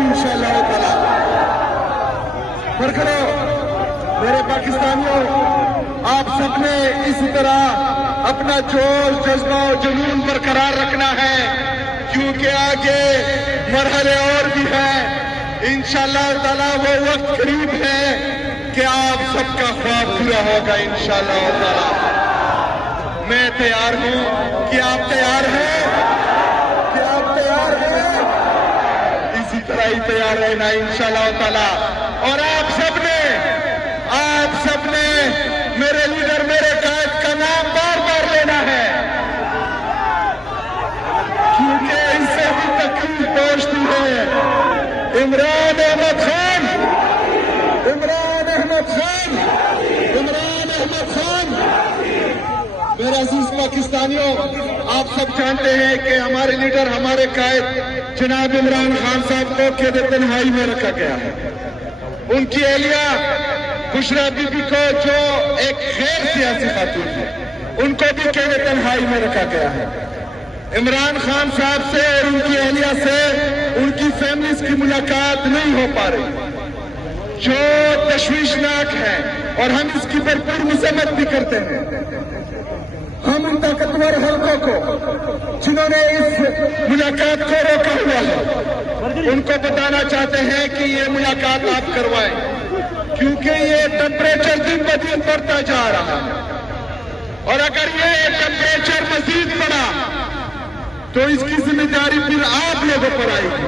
इंशाल्लाह ताला। पर मेरे पाकिस्तानियों, आप सबने इसी तरह अपना जोश, जज्बा और जुनून बरकरार रखना है, क्योंकि आगे मरहले और भी है। इंशाल्लाह ताला वो वक्त करीब है कि आप सबका ख्वाब पूरा होगा इंशाल्लाह ताला। मैं तैयार हूं कि आप तैयार हैं, कि आप तैयार हैं। इसी तरह ही तैयार रहना इंशाल्लाह ताला। और आप सबने मेरे लीडर, मेरे कायद का नाम बार बार लेना है, क्योंकि इससे भी तकलीफ पहुंचती है। इमरान अहमद खान, इमरान अहमद खान, इमरान अहमद खान। मेरे अजीज पाकिस्तानियों, आप सब जानते हैं कि हमारे लीडर, हमारे कायद जनाब इमरान खान साहब को कैद तन्हाई में रखा गया है। उनकी एहलिया बुशरा बीबी को, जो एक गैर सियासी खातून है, उनको भी कैद तन्हाई में रखा गया है। इमरान खान साहब से और उनकी एहलिया से, उनकी फैमिलीज की मुलाकात नहीं हो पा रही, जो तशवीशनाक है, और हम इसकी भरपूर मजम्मत भी करते हैं। हम उन ताकतवर हल्कों को, जिन्होंने इस मुलाकात को रोका हुआ है, उनको बताना चाहते हैं कि ये मुलाकात आप करवाएं, क्योंकि ये टेम्परेचर दिन ब दिन बढ़ता जा रहा है। और अगर ये टेम्परेचर मजीद बढ़ा तो इसकी जिम्मेदारी फिर आप लोगों पर आएगी।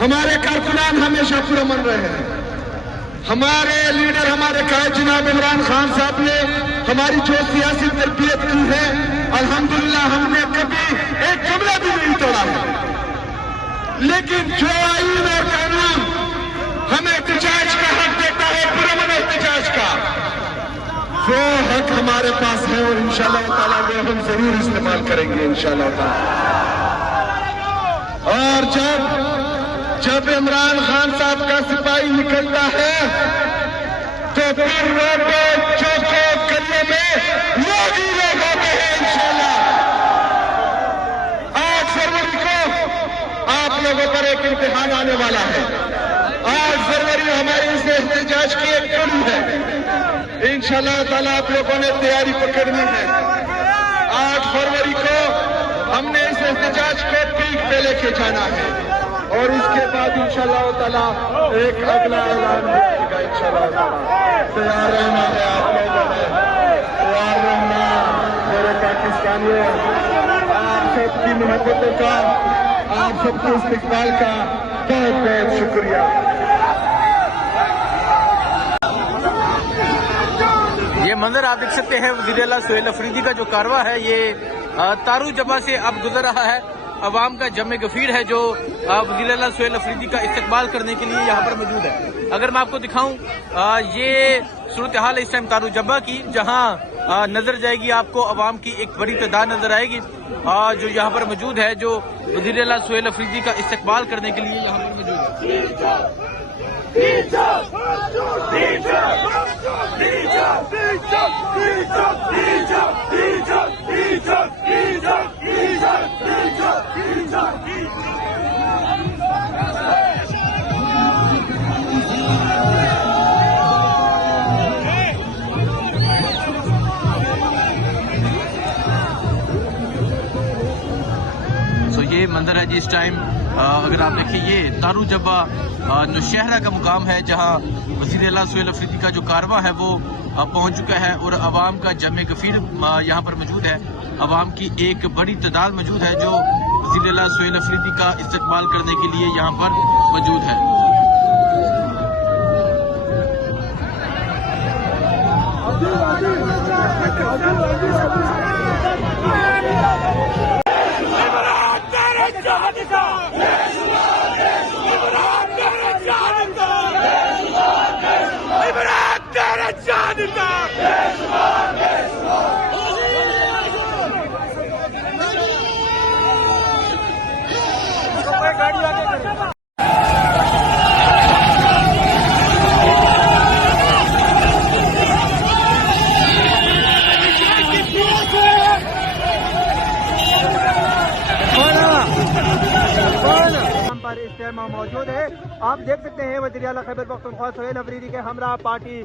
हमारे कारकुनान हमेशा पुरअमन रहे हैं। हमारे लीडर, हमारे कायद जनाब इमरान खान साहब ने हमारी जो सियासी तरबियत की है, अल्हम्दुलिल्लाह हमने कभी एक जुमला भी नहीं तोड़ा है। लेकिन जो आईन और कानून हमें एहतजाज का हक देता है, पुरअमन एहतजाज का, वो हक हमारे पास है, और इंशाअल्लाह ताला वो हम जरूर इस्तेमाल करेंगे इंशाअल्लाह ताला। और जब इमरान खान साहब का सिपाही निकलता है, तो फिर रोको चौको करने में लोग ही लोग होते हैं इंशाअल्लाह। 8 फरवरी को आप लोगों पर एक इम्तिहान आने वाला है। 8 फरवरी हमारी इस एहतजाज की एक कड़ी है। इंशाअल्लाह ताला आप लोगों ने तैयारी पकड़नी है। 8 फरवरी को हमने इस एहतजाज को पीक पे लेके जाना है, और इसके बाद इंशाअल्लाह ताला एक अगला ऐलान होगा इंशाअल्लाह ताला। तैयार रहना है आप लोगों ने, तैयार रहना मेरे पाकिस्तानियों। आप सबकी मोहब्बतों का, आप सबके इस्तिकबाल का बहुत बहुत शुक्रिया। ये मंजर आप देख सकते हैं, वज़ीर आला सुहेल अफरीदी का जो कारवा है, ये तारू जबा से अब गुजर रहा है। अवाम का जमे गफीर है, जो वज़ीर आला सुहेल अफरीदी का इस्तकबाल करने के लिए यहाँ पर मौजूद है। अगर मैं आपको दिखाऊं, ये सूरत हाल है इस टाइम तारू जबा की, जहाँ नजर जाएगी आपको अवाम की एक बड़ी तादाद नजर आएगी, जो यहाँ पर मौजूद है, जो वज़ीर आला सुहेल अफरीदी का इस्तकबाल करने के लिए यहाँ पर मौजूद है। ये मंदिर है जी इस टाइम, अगर आप देखें, ये तारू जब्बा नौशहरा का मुकाम है, जहाँ वज़ीर आला सुहेल अफरीदी का जो कारवा है वो पहुंच चुका है, और अवाम का जमे गफीर यहाँ पर मौजूद है। अवाम की एक बड़ी तादाद मौजूद है, जो वज़ीर आला सुहेल अफरीदी का इस्तकबाल करने के लिए यहाँ पर मौजूद है। पर इस टाइम मौजूद है। आप देख सकते हैं वज़ीर आला खैबर पख्तूनख्वा सुहेल अफरीदी के हमरा पार्टी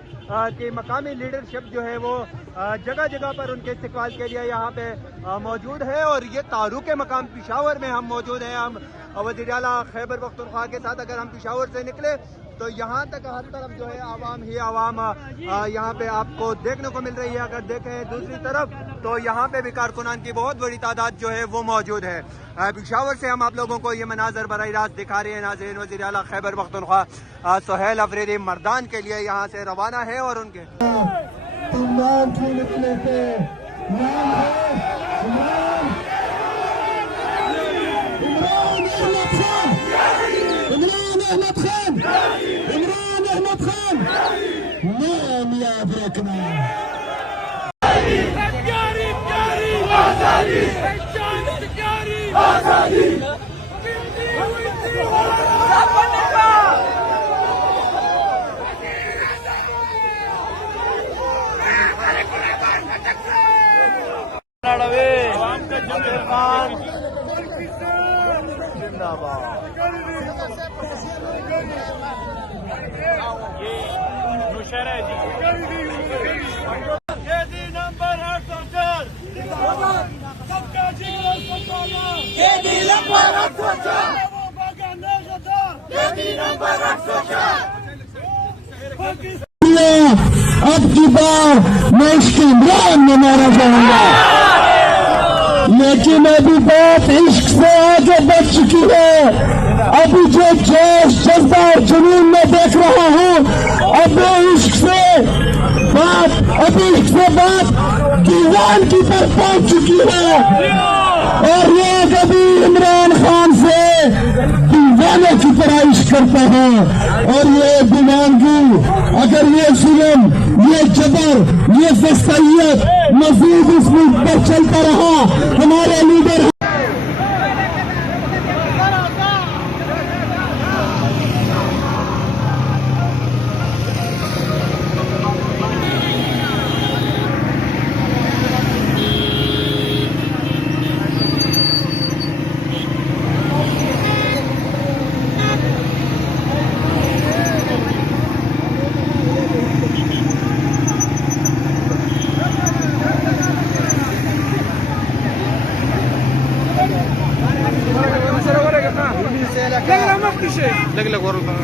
की मकामी लीडरशिप जो है वो जगह जगह पर उनके इस्तकबाल के लिए यहाँ पे मौजूद है। और ये तारू के मकाम पिशावर में हम मौजूद हैं। हम वज़ीर आला खैबर पख्तूनख्वा के साथ अगर हम पिशावर से निकले तो यहाँ तक हर तरफ जो है आवाम ही आवाम यहाँ पे आपको देखने को मिल रही है। अगर देखें दूसरी तरफ तो यहाँ पे भी कारकुनान की बहुत बड़ी तादाद जो है वो मौजूद है। पिशावर से हम आप लोगों को ये मनाजर बराह रास्त दिखा रहे हैं। नाज़रीन, वज़ीर आला खैबर पख्तूनख्वा सुहेल अफरीदी मर्दान के लिए यहाँ से रवाना है और उनके इमरान अहमद खान नाम याद रखना। प्यारी प्यारी आजादी, प्यारी आजादी, जिंदाबाद। नौशहरा जी केदी नंबर 804 सबका जिगरा सताना केदी नंबर 804 वो बगाने गद्दार केदी नंबर 804। अब की बार मैं इसके इमरान में मारा जाऊंगा, लेकिन अभी बात इश्क से आगे बढ़ चुकी है। अभी जो जोश जज्बा और जुनून में देख रहा हूँ, अब इश्क से बात दीवान की तरफ पहुंच चुकी है। और लोग अभी इमरान खान से दीवाने की तरह इश्क करते हैं। और ये दीवानगी, अगर ये जुल्म, ये जबर, ये फसाइयत मजीद इस मुल्क पर चलता रहा, हमारे लीडर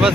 बस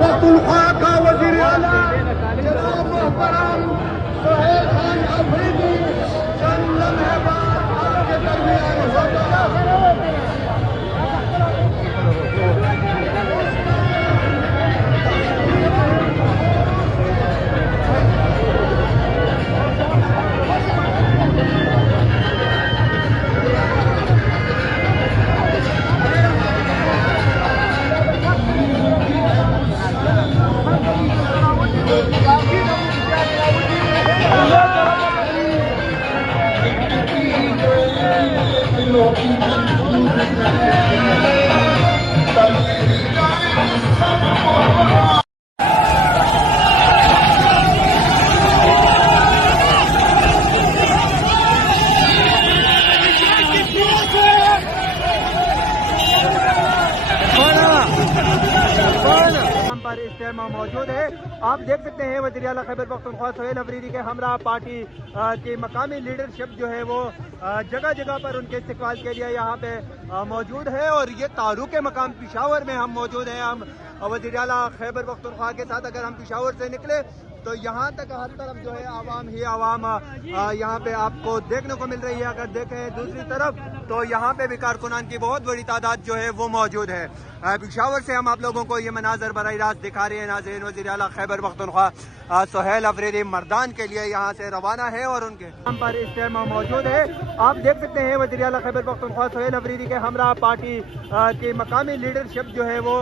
पख्तूनख्वा का वज़ीर आला जनाब मोहतरम सुहेल खान अफरीदी चंद लम्हे बाद आपके दरमियान होगा। Thank you. टाइम मौजूद है। आप देख सकते हैं वज़ीर आला खैबर पख्तूनख्वा सुहेल अफरीदी के हमरा पार्टी की मकामी लीडरशिप जो है वो जगह जगह पर उनके इस्तेक़बाल के लिए यहाँ पे मौजूद है। और ये तारुक मकाम पेशावर में हम मौजूद हैं। हम वज़ीर आला खैबर पख्तूनख्वा के साथ अगर हम पेशावर से निकले तो यहाँ तक हर तरफ जो है आवाम ही आवाम यहाँ पे आपको देखने को मिल रही है। अगर देखें दूसरी तरफ तो यहाँ पे भी कारकुनान की बहुत बड़ी तादाद जो है वो मौजूद है। पेशावर से हम आप लोगों को ये मनाजर बराह रास्त दिखा रहे हैं। नाज़रीन, वज़ीर आला खैबर पख्तूनख्वा सुहेल अफरीदी मर्दान के लिए यहाँ से रवाना है और उनके यहाँ पर इस टाइम मौजूद है। आप देख सकते हैं वज़ीर आला खैबर पख्तूनख्वा सुहेल अफरीदी के हमरा पार्टी की मकामी लीडरशिप जो है वो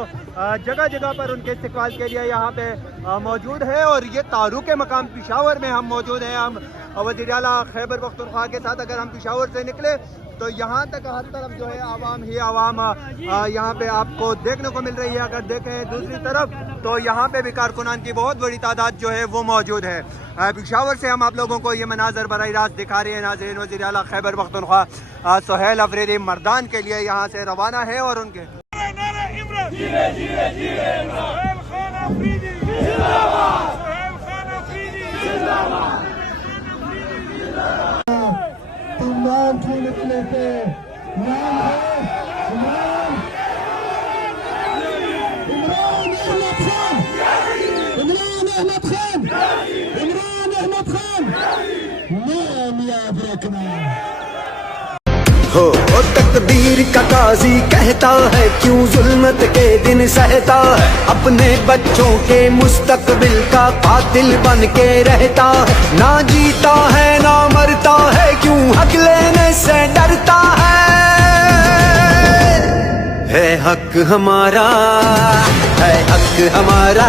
जगह जगह पर उनके इस्तेक़बाल के लिए यहाँ पे मौजूद है। और ये तारुक मकाम पेशावर में हम मौजूद हैं। हम वज़ीर आला खैबर पख्तूनख्वा के साथ अगर हम पेशावर से निकले तो यहाँ तक हर तरफ जो है आवाम ही आवाम यहाँ पे आपको देखने को मिल रही है। अगर देखें दूसरी तरफ तो यहाँ पे भी कारकुनान की बहुत बड़ी तादाद जो है वो मौजूद है। पेशावर से हम आप लोगों को ये मनाजर बराह रास्त दिखा रहे हैं। नाज़रीन, वज़ीर आला खैबर पख्तूनख्वा सुहेल अफरीदी मर्दान के लिए यहाँ से रवाना है और उनके इमरान की निकले थे नाम है इमरान अहमद खान, इमरान अहमद खान, इमरान अहमद खान, नाम याद रखना। हो तकदीर का काजी कहता है क्यों जुल्मत के दिन सहता है, अपने बच्चों के मुस्तकबिल का कातिल बन के रहता है, ना जीता है ना मरता है क्यों हक लेने से डरता है हक हमारा, है हक हमारा,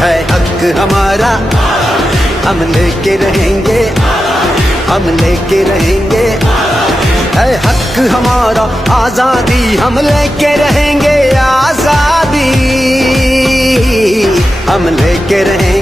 है हक हमारा, हम लेके रहेंगे, हम लेके रहेंगे, है हक हमारा, आजादी हम लेके रहेंगे, आजादी हम लेके रहेंगे।